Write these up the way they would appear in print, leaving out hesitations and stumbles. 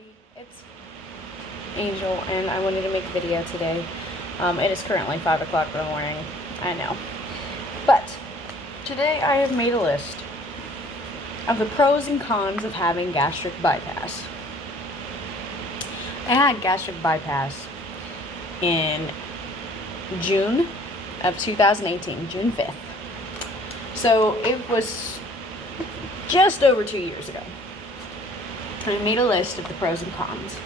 everybody, it's Angel, and I wanted to make a video today. It is currently 5 o'clock in the morning, I know. But, today I have made a list of the pros and cons of having gastric bypass. I had gastric bypass in June of 2018, June 5th. So, it was just over 2 years ago. I made a list of the pros and cons.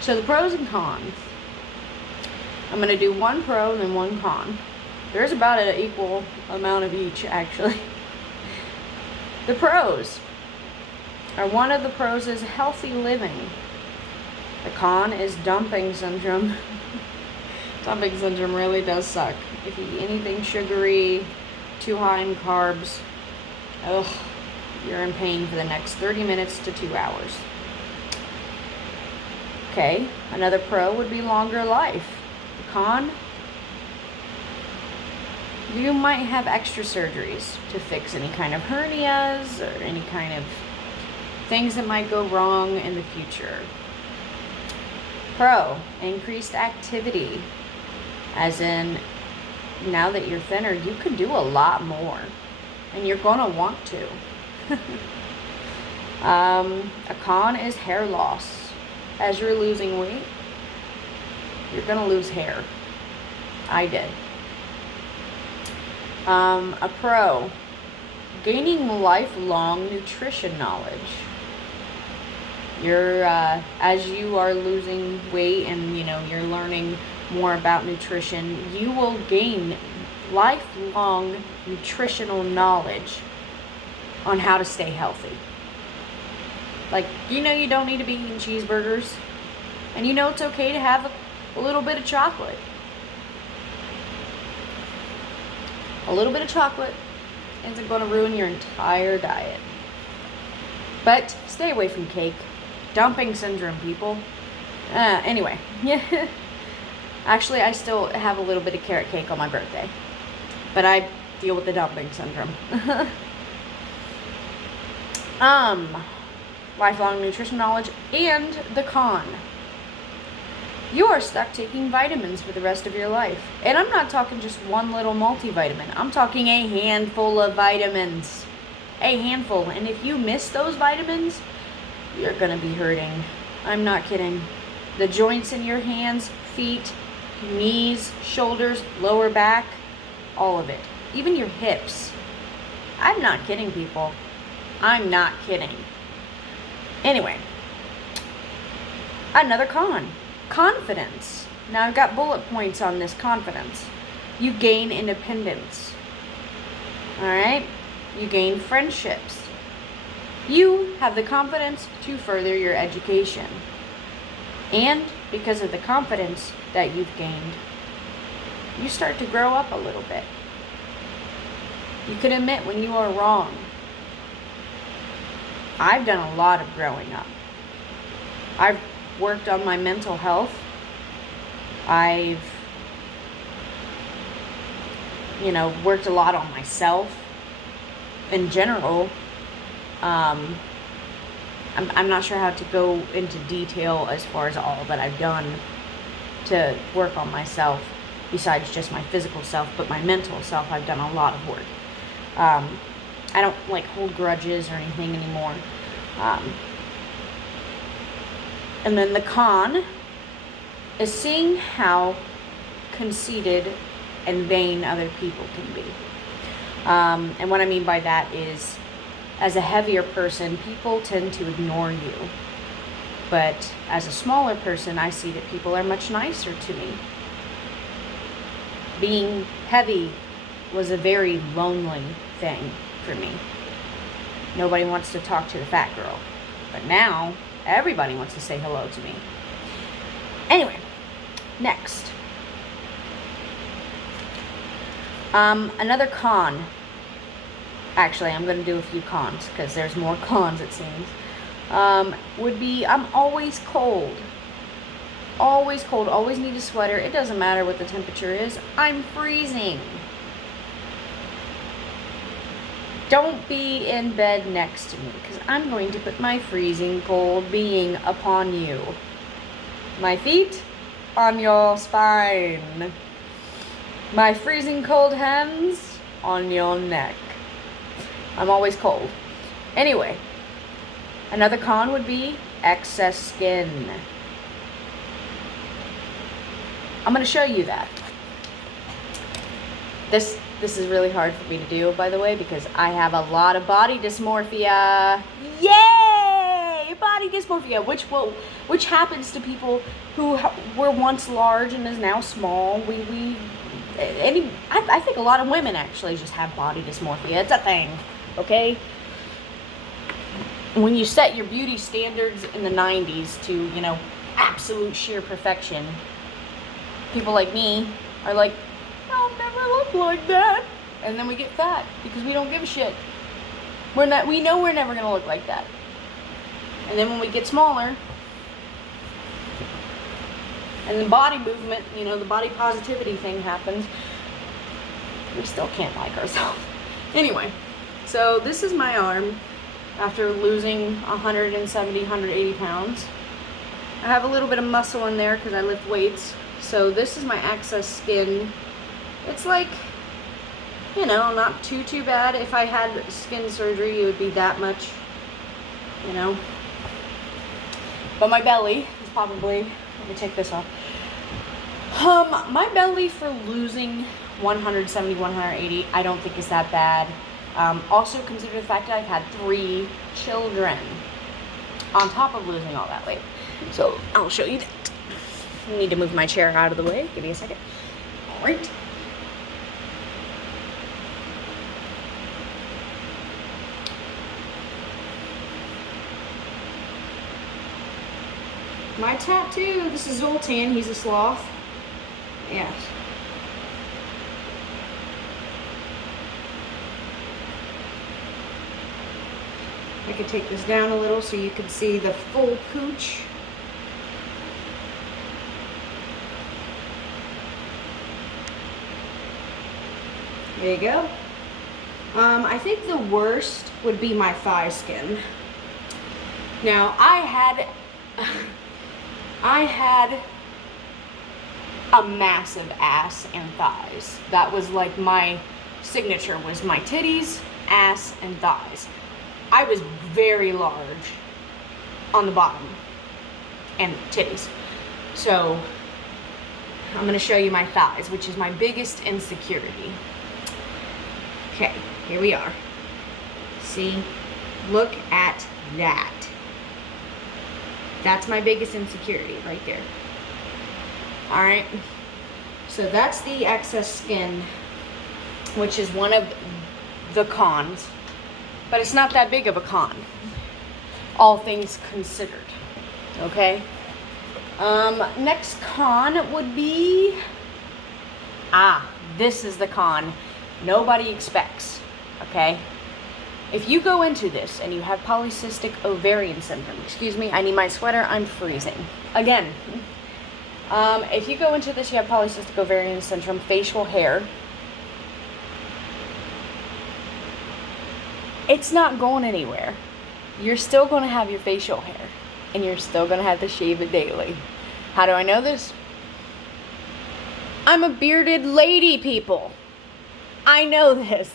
So the pros and cons, I'm going to do one pro and then one con. There's about an equal amount of each, actually. The pros are, one of the pros is healthy living. The con is dumping syndrome. Dumping syndrome really does suck. If you eat anything sugary, too high in carbs, ugh, you're in pain for the next 30 minutes to 2 hours. Okay, another pro would be longer life. The con, you might have extra surgeries to fix any kind of hernias or any kind of things that might go wrong in the future. Pro, increased activity. As in, now that you're thinner, you can do a lot more. And you're gonna want to. A con is hair loss. As you're losing weight, you're gonna lose hair. I did. A pro, gaining lifelong nutrition knowledge. You're as you are losing weight and you're learning more about nutrition, you will gain lifelong nutritional knowledge on how to stay healthy. Like, you don't need to be eating cheeseburgers. And it's okay to have a little bit of chocolate. A little bit of chocolate isn't going to ruin your entire diet. But stay away from cake. Dumping syndrome, people. Anyway. Actually, I still have a little bit of carrot cake on my birthday. But I deal with the dumping syndrome. Lifelong nutrition knowledge, and the con. You are stuck taking vitamins for the rest of your life. And I'm not talking just one little multivitamin. I'm talking a handful of vitamins. A handful. And if you miss those vitamins, you're going to be hurting. I'm not kidding. The joints in your hands, feet, knees, shoulders, lower back, all of it. Even your hips. I'm not kidding, people. I'm not kidding. Anyway, another con. Confidence. Now I've got bullet points on this confidence. You gain independence. Alright? You gain friendships. You have the confidence to further your education. And because of the confidence that you've gained, you start to grow up a little bit. You can admit when you are wrong. I've done a lot of growing up. I've worked on my mental health. I've, worked a lot on myself. In general, I'm not sure how to go into detail as far as all that I've done to work on myself, besides just my physical self, but my mental self, I've done a lot of work. I don't hold grudges or anything anymore. And then the con is seeing how conceited and vain other people can be. And what I mean by that is, as a heavier person, people tend to ignore you. But as a smaller person, I see that people are much nicer to me. Being heavy was a very lonely thing for me. Nobody wants to talk to the fat girl. But now, everybody wants to say hello to me. Anyway, next. Another con. Actually, I'm going to do a few cons, because there's more cons, it seems. Would be, I'm always cold. Always cold. Always need a sweater. It doesn't matter what the temperature is. I'm freezing. Don't be in bed next to me, because I'm going to put my freezing cold being upon you. My feet on your spine. My freezing cold hands on your neck. I'm always cold. Anyway, another con would be excess skin. I'm going to show you that. This is really hard for me to do, by the way, because I have a lot of body dysmorphia. Yay! Body dysmorphia, which happens to people who were once large and is now small. I think a lot of women actually just have body dysmorphia. It's a thing, okay? When you set your beauty standards in the 90s to, you know, absolute sheer perfection, people like me are like, I'll never look like that. And then we get fat because we don't give a shit. We know we're never gonna look like that. And then when we get smaller, and the body movement, you know, the body positivity thing happens, we still can't like ourselves. Anyway, so this is my arm after losing 170, 180 pounds. I have a little bit of muscle in there because I lift weights. So this is my excess skin. It's like, you know, not too bad. If I had skin surgery, it would be that much, you know. But my belly is probably, let me take this off. My belly for losing 170, 180, I don't think is that bad. Also consider the fact that I've had 3 children on top of losing all that weight. So I'll show you that. I need to move my chair out of the way. Give me a second. All right. My tattoo, this is Zoltan, he's a sloth. Yes. I could take this down a little so you can see the full pooch. There you go. I think the worst would be my thigh skin. Now, I had a massive ass and thighs. That was like my signature, was my titties, ass, and thighs. I was very large on the bottom and titties. So I'm gonna show you my thighs, which is my biggest insecurity. Okay, here we are. See, look at that. That's my biggest insecurity right there. All right, so that's the excess skin, which is one of the cons, but it's not that big of a con, all things considered, okay? Next con would be, this is the con nobody expects, okay? If you go into this and you have polycystic ovarian syndrome, excuse me, I need my sweater, I'm freezing. Again, if you go into this, you have polycystic ovarian syndrome, facial hair, it's not going anywhere. You're still going to have your facial hair, and you're still going to have to shave it daily. How do I know this? I'm a bearded lady, people. I know this.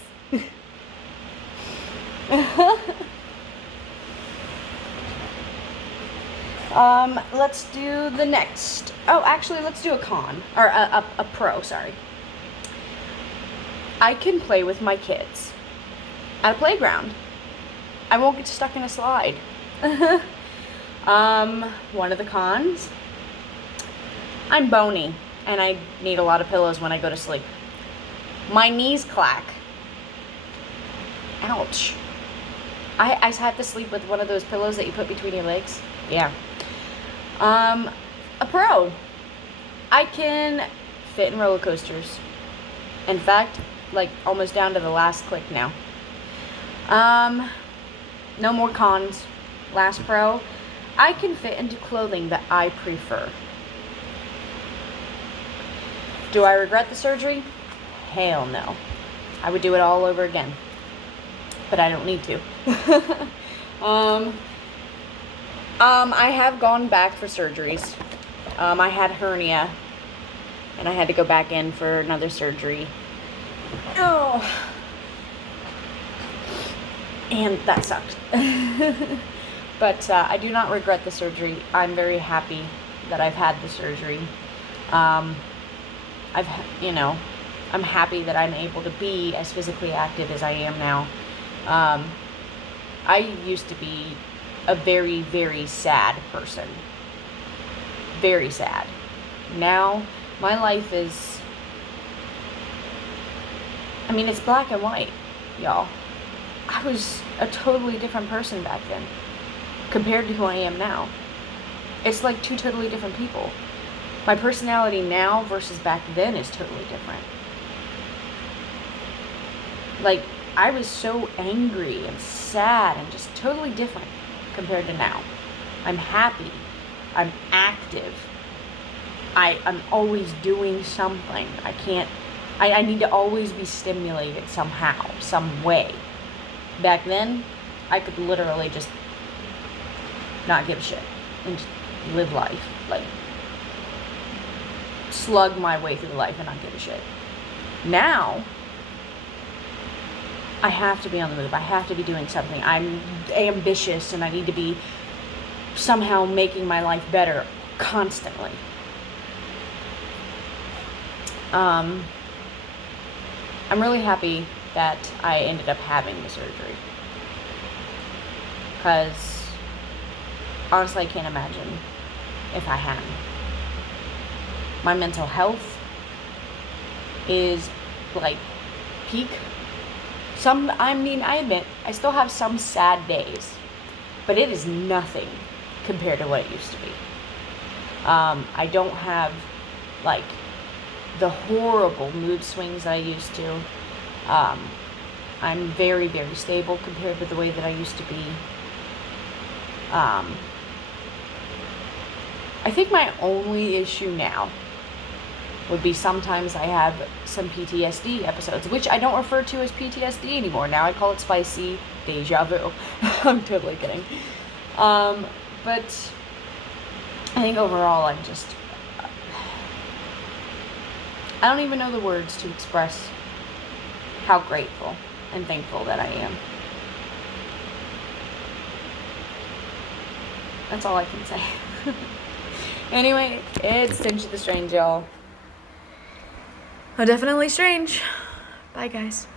Let's do the next. Oh, actually, let's do a con, or a pro, sorry. I can play with my kids at a playground. I won't get stuck in a slide. One of the cons, I'm bony, and I need a lot of pillows when I go to sleep. My knees clack. Ouch. I have to sleep with one of those pillows that you put between your legs. Yeah. A pro. I can fit in roller coasters. In fact, like almost down to the last click now. No more cons. Last pro. I can fit into clothing that I prefer. Do I regret the surgery? Hell no. I would do it all over again. but I don't need to. I have gone back for surgeries. I had hernia, and I had to go back in for another surgery. Oh, and that sucked. But I do not regret the surgery. I'm very happy that I've had the surgery. I'm happy that I'm able to be as physically active as I am now. I used to be a very, very sad person. Very sad. Now, my life is, it's black and white, y'all. I was a totally different person back then compared to who I am now. It's like two totally different people. My personality now versus back then is totally different. Like, I was so angry and sad and just totally different compared to now. I'm happy. I'm active. I'm always doing something. I need to always be stimulated somehow, some way. Back then, I could literally just not give a shit and just live life. Like, slug my way through life and not give a shit. Now, I have to be on the move. I have to be doing something. I'm ambitious and I need to be somehow making my life better constantly. I'm really happy that I ended up having the surgery. Because honestly, I can't imagine if I hadn't. My mental health is like peak. I admit, I still have some sad days, but it is nothing compared to what it used to be. I don't have, like, the horrible mood swings that I used to. I'm very, very stable compared to the way that I used to be. I think my only issue now would be sometimes I have some PTSD episodes, which I don't refer to as PTSD anymore. Now I call it spicy deja vu. I'm totally kidding. But I think overall I don't even know the words to express how grateful and thankful that I am. That's all I can say. Anyway, it's Tinge the Strange, y'all. Oh, definitely strange. Bye, guys.